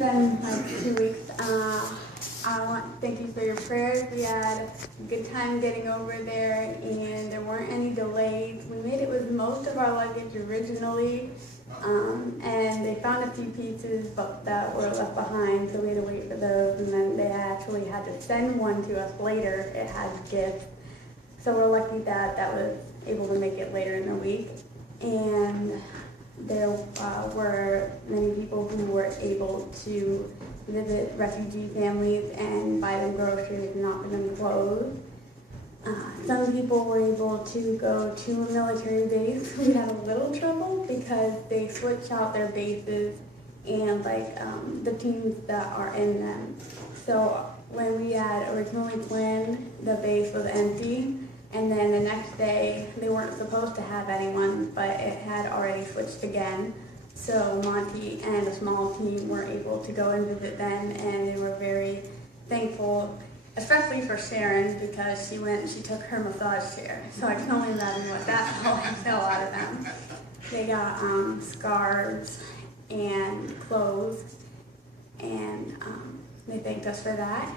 been like 2 weeks. I want to thank you for your prayers. We had a good time getting over there, and there weren't any delays. We made it with most of our luggage originally, and they found a few pieces that were left behind, so we had to wait for those, and then they actually had to send one to us later. It had gifts, so we're lucky that that was able to make it later in the week. And there were many people who were able to visit refugee families and buy them groceries and offer them clothes. Some people were able to go to a military base. We had a little trouble because they switched out their bases and the teams that are in them. So when we had originally planned, the base was empty. And then the next day, they weren't supposed to have anyone, but it had already switched again. So Monty and a small team were able to go and visit them, and they were very thankful, especially for Sharon, because she took her massage chair. So I can only imagine what that fell out of them. They got scarves and clothes, and they thanked us for that.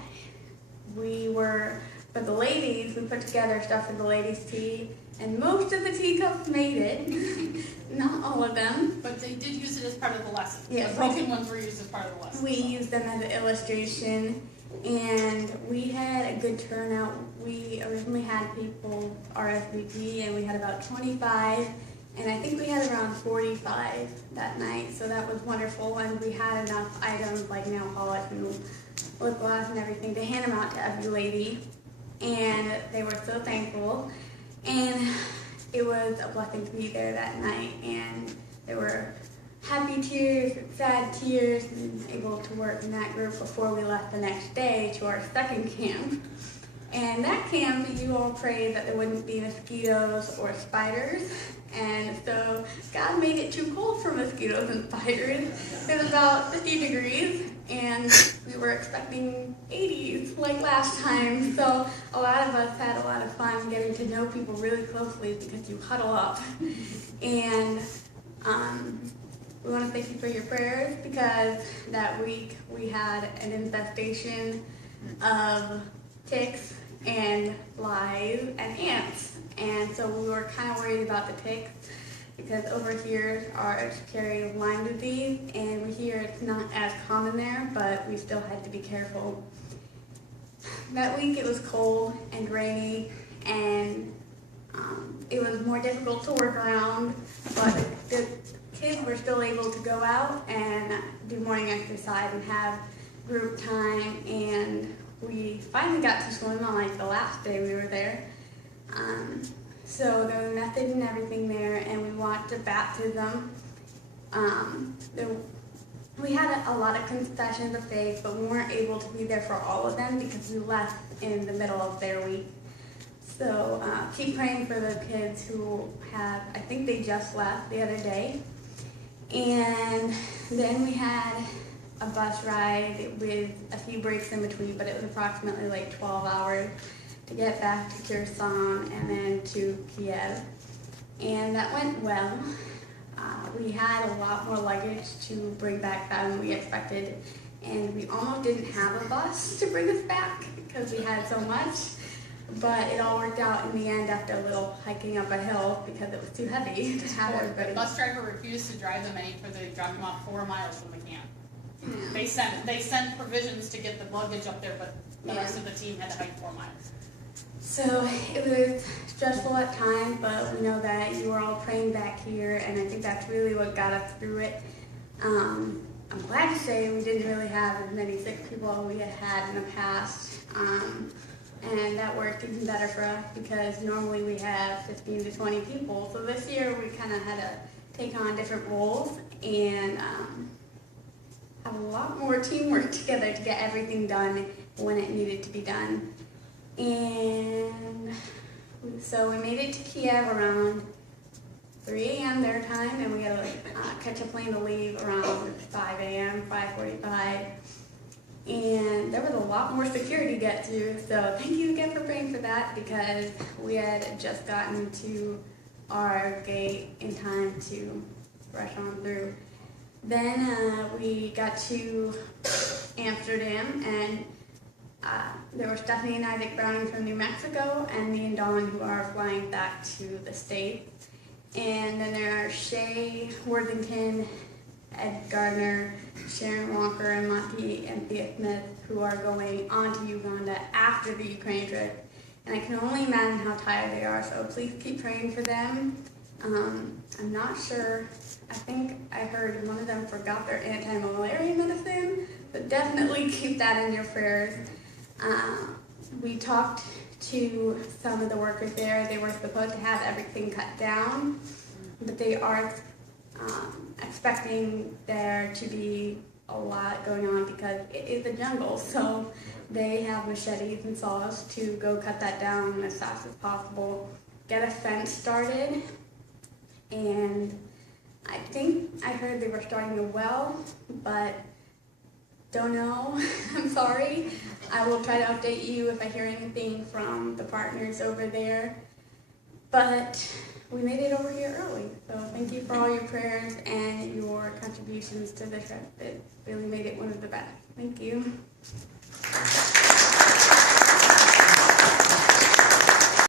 For the ladies, we put together stuff for the ladies' tea, and most of the teacups made it. Not all of them. But they did use it as part of the lesson. Yeah, the broken ones were used as part of the lesson. We used them as an illustration, and we had a good turnout. We originally had people RSVP, and we had about 25, and I think we had around 45 that night, so that was wonderful, and we had enough items like nail polish and lip gloss and everything to hand them out to every lady. And they were so thankful, and it was a blessing to be there that night, and there were happy tears, sad tears, and able to work in that group before we left the next day to our second camp. And that camp, you all prayed that there wouldn't be mosquitoes or spiders, and so God made it too cold for mosquitoes and spiders. It was about 50 degrees, and we were expecting 80s like last time, so a lot of us had a lot of fun getting to know people really closely because you huddle up. And we want to thank you for your prayers, because that week we had an infestation of ticks and flies and ants, and so we were kind of worried about the ticks because over here ours carry Lyme disease, and we hear it's not as common there, but we still had to be careful. That week it was cold and rainy, and it was more difficult to work around, but the kids were still able to go out and do morning exercise and have group time, and we finally got to swim on like the last day we were there. So there was method and everything there, and we watched a baptism. We had a lot of confessions of faith, but we weren't able to be there for all of them because we left in the middle of their week. So keep praying for the kids who I think they just left the other day. And then we had a bus ride with a few breaks in between, but it was approximately like 12 hours to get back to Kherson and then to Kiev. And that went well. We had a lot more luggage to bring back than we expected, and we almost didn't have a bus to bring us back because we had so much. But it all worked out in the end after a little hiking up a hill because it was too heavy to have everybody. The bus driver refused to drive them any further. They dropped them off 4 miles from the camp. Yeah. They sent provisions to get the luggage up there, but the rest of the team had to hike 4 miles. So it was stressful at times, but we know that you were all praying back here, and I think that's really what got us through it. I'm glad to say we didn't really have as many sick people as we had had in the past, and that worked even better for us because normally we have 15 to 20 people. So this year we kind of had to take on different roles and have a lot more teamwork together to get everything done when it needed to be done. And so we made it to Kiev around 3 a.m. their time, and we had to catch a plane to leave around 5 a.m., 5:45. And there was a lot more security to get through, so thank you again for praying for that because we had just gotten to our gate in time to rush on through. Then we got got to Amsterdam, and there were Stephanie and Isaac Browning from New Mexico, and me and Dawn, who are flying back to the States. And then there are Shay Worthington, Ed Gardner, Sharon Walker, and Monty and Thea Smith, who are going on to Uganda after the Ukraine trip. And I can only imagine how tired they are, so please keep praying for them. I'm not sure. I think I heard one of them forgot their anti-malaria medicine, but definitely keep that in your prayers. We talked to some of the workers there. They were supposed to have everything cut down, but they are expecting there to be a lot going on because it is a jungle. So they have machetes and saws to go cut that down as fast as possible, get a fence started, and I think I heard they were starting a well, but don't know. I'm sorry. I will try to update you if I hear anything from the partners over there. But we made it over here early, so thank you for all your prayers and your contributions to the trip. It really made it one of the best. Thank you.